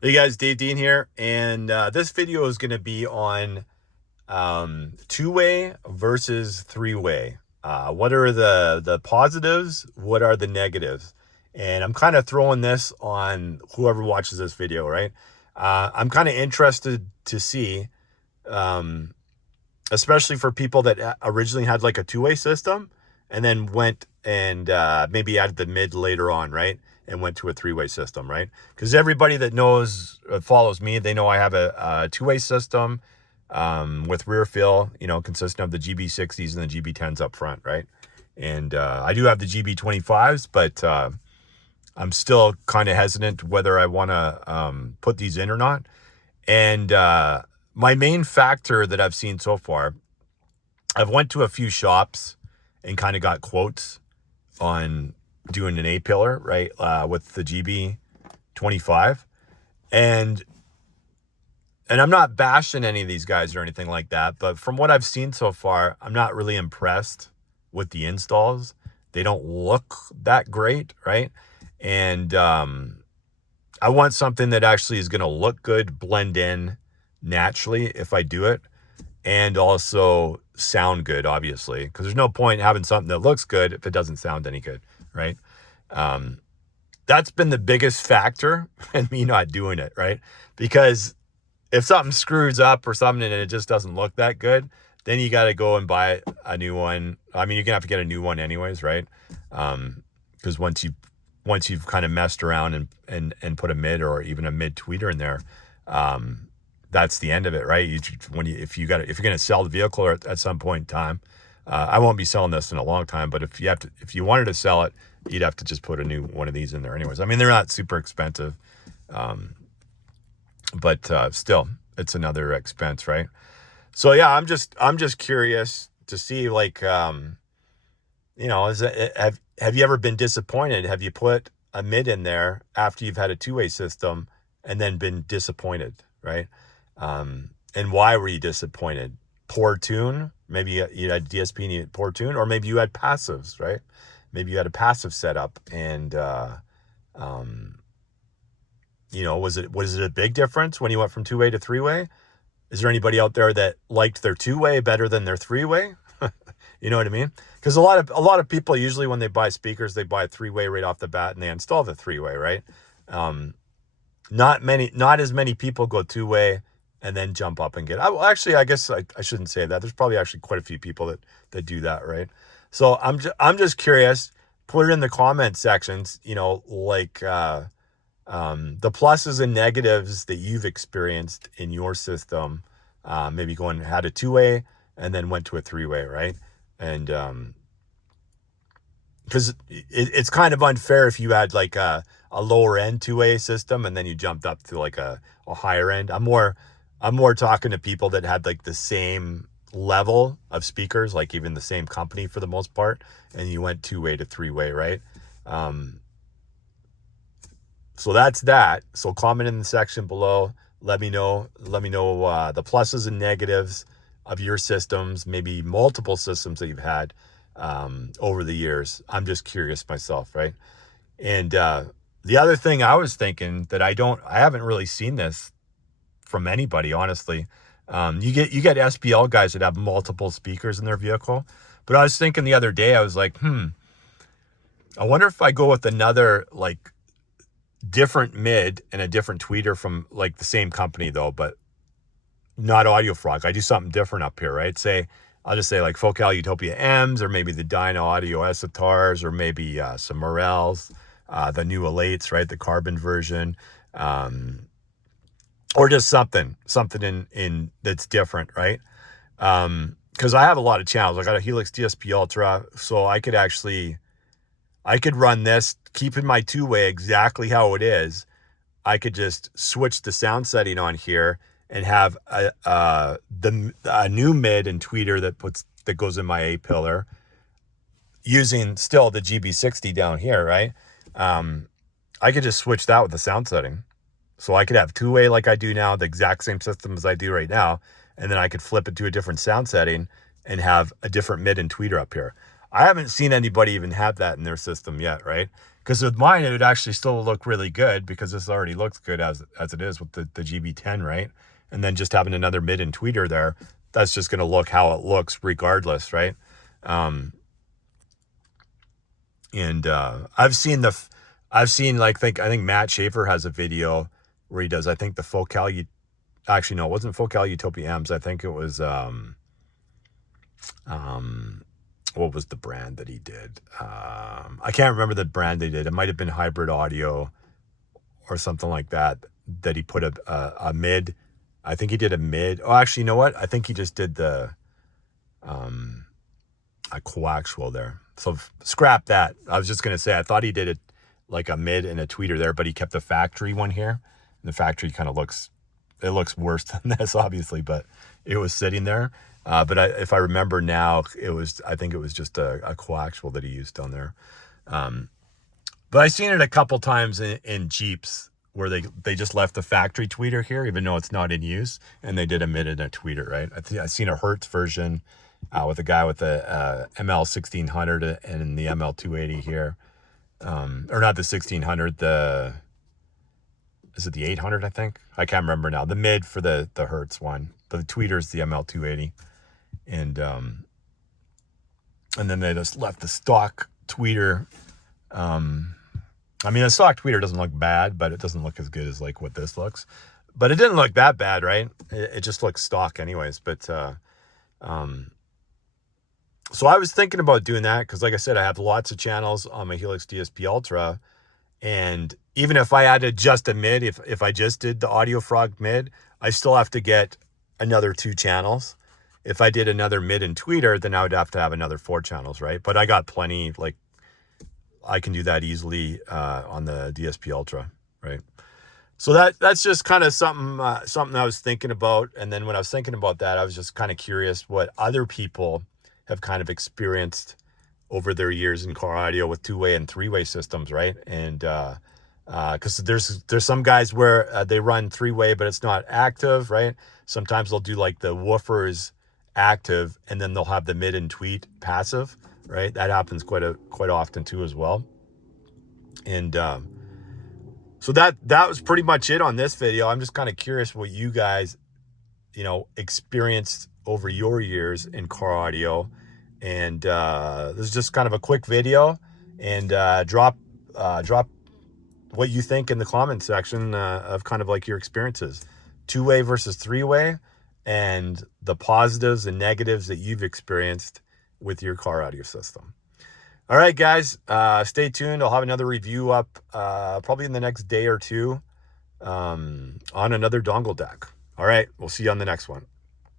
Hey guys, Dave Dean here, and this video is going to be on two-way versus three-way. What are the positives? What are the negatives? And I'm kind of throwing this on whoever watches this video, right? I'm kind of interested to see, um, especially for people that originally had like a two-way system and then went and maybe added the mid later on, right? And went to a three-way system, right? Because everybody that knows, follows me, they know I have a two-way system with rear fill, consisting of the GB60s and the GB10s up front, right? And I do have the GB25s, but I'm still kind of hesitant whether I want to put these in or not. And my main factor that I've seen so far, I've went to a few shops and kind of got quotes on doing an A-pillar, right, with the GB25. And I'm not bashing any of these guys or anything like that, but from what I've seen so far, I'm not really impressed with the installs. They don't look that great, right? And I want something that actually is going to look good, blend in naturally if I do it, and also sound good, obviously, because there's no point having something that looks good if it doesn't sound any good, right? Um, that's been the biggest factor in me not doing it, right? Because if something screws up or something and it just doesn't look that good, then you got to go and buy a new one. I mean, you're gonna have to get a new one anyways, right? Because once you've kind of messed around and put a mid or even a mid tweeter in there, that's the end of it, right? If you're gonna sell the vehicle at some point in time, I won't be selling this in a long time, but if you wanted to sell it, you'd have to just put a new one of these in there anyways. I mean, they're not super expensive, but still, it's another expense, right? So yeah, I'm just curious to see, like, have you ever been disappointed? Have you put a mid in there after you've had a two-way system and then been disappointed, right? And why were you disappointed? Poor tune? Maybe you had DSP and you had poor tune, or maybe you had passives, right? Maybe you had a passive setup and, um, was it a big difference when you went from two-way to three-way? Is there anybody out there that liked their two-way better than their three-way? You know what I mean? Because a lot of people usually when they buy speakers, they buy a three-way right off the bat and they install the three-way, right? Um, not as many people go two-way and then jump up and get. Well, actually, I guess I shouldn't say that. There's probably actually quite a few people that do that, right? So I'm just curious. Put it in the comment sections. Like the pluses and negatives that you've experienced in your system. Maybe had a two-way and then went to a three-way, right? And because it's kind of unfair if you had like a lower end two-way system and then you jumped up to like a higher end. I'm more talking to people that had like the same level of speakers, like even the same company for the most part, and you went two-way to three-way, right? Um, so that's that. So comment in the section below. Let me know the pluses and negatives of your systems, maybe multiple systems that you've had over the years. I'm just curious myself, right? And the other thing I was thinking that I haven't really seen this from anybody, honestly. You get SPL guys that have multiple speakers in their vehicle, but I was thinking the other day, I was like, I wonder if I go with another like different mid and a different tweeter from like the same company though, but not Audio Frog. I do something different up here, right? I'll just say like Focal Utopia M's, or maybe the Dyno Audio Esitars, or maybe some Morels, the new Elates, right? The carbon version, or just something in that's different, right? Because I have a lot of channels. I got a Helix DSP Ultra, so I could run this, keeping my two-way exactly how it is. I could just switch the sound setting on here and have a new mid and tweeter that goes in my A-pillar, using still the GB60 down here, right? I could just switch that with the sound setting. So I could have two-way like I do now, the exact same system as I do right now, and then I could flip it to a different sound setting and have a different mid and tweeter up here. I haven't seen anybody even have that in their system yet, right? Because with mine, it would actually still look really good because this already looks good as it is with the GB10, right? And then just having another mid and tweeter there, that's just going to look how it looks regardless, right? I've seen like, I think Matt Schaefer has a video where he does, I think the Focal, actually, no, it wasn't Focal Utopia M's. I think it was, what was the brand that he did? I can't remember the brand they did. It might have been Hybrid Audio or something like that he put a mid. I think he did a mid. Oh, actually, you know what? I think he just did the a coaxial there. So scrap that. I was just going to say, I thought he did it like a mid and a tweeter there, but he kept the factory one here. And the factory kind of looks worse than this, obviously, but it was sitting there. But if I remember now, I think it was just a coaxial that he used on there. But I've seen it a couple times in Jeeps where they just left the factory tweeter here, even though it's not in use, and they did a mid and a tweeter, right? I've seen a Hertz version with a guy with a ML 1600 and the ML 280 here. Or not the 1600, is it the 800, I think? I can't remember now. The mid for the Hertz one, but the tweeter's the ML 280. And then they just left the stock tweeter. I mean, the stock tweeter doesn't look bad, but it doesn't look as good as like what this looks. But it didn't look that bad, right? It just looks stock anyways. But so I was thinking about doing that because, like I said, I have lots of channels on my Helix DSP Ultra. And even if I added just a mid, if I just did the AudioFrog mid, I still have to get another 2 channels. If I did another mid and tweeter, then I would have to have another 4 channels, right? But I got plenty, like I can do that easily on the DSP Ultra, right? So that's just kind of something I was thinking about. And then when I was thinking about that, I was just kind of curious what other people have kind of experienced over their years in car audio with 2-way and 3-way systems, right? And because there's some guys where they run 3-way, but it's not active, right? Sometimes they'll do like the woofers active, and then they'll have the mid and tweet passive, right? That happens quite often too as well. And so that was pretty much it on this video. I'm just kind of curious what you guys, experienced over your years in car audio. And this is just kind of a quick video, and drop what you think in the comment section of kind of like your experiences, 2-way versus 3-way, and the positives and negatives that you've experienced with your car audio system. All right, guys, stay tuned. I'll have another review up probably in the next day or two on another dongle deck. All right, we'll see you on the next one.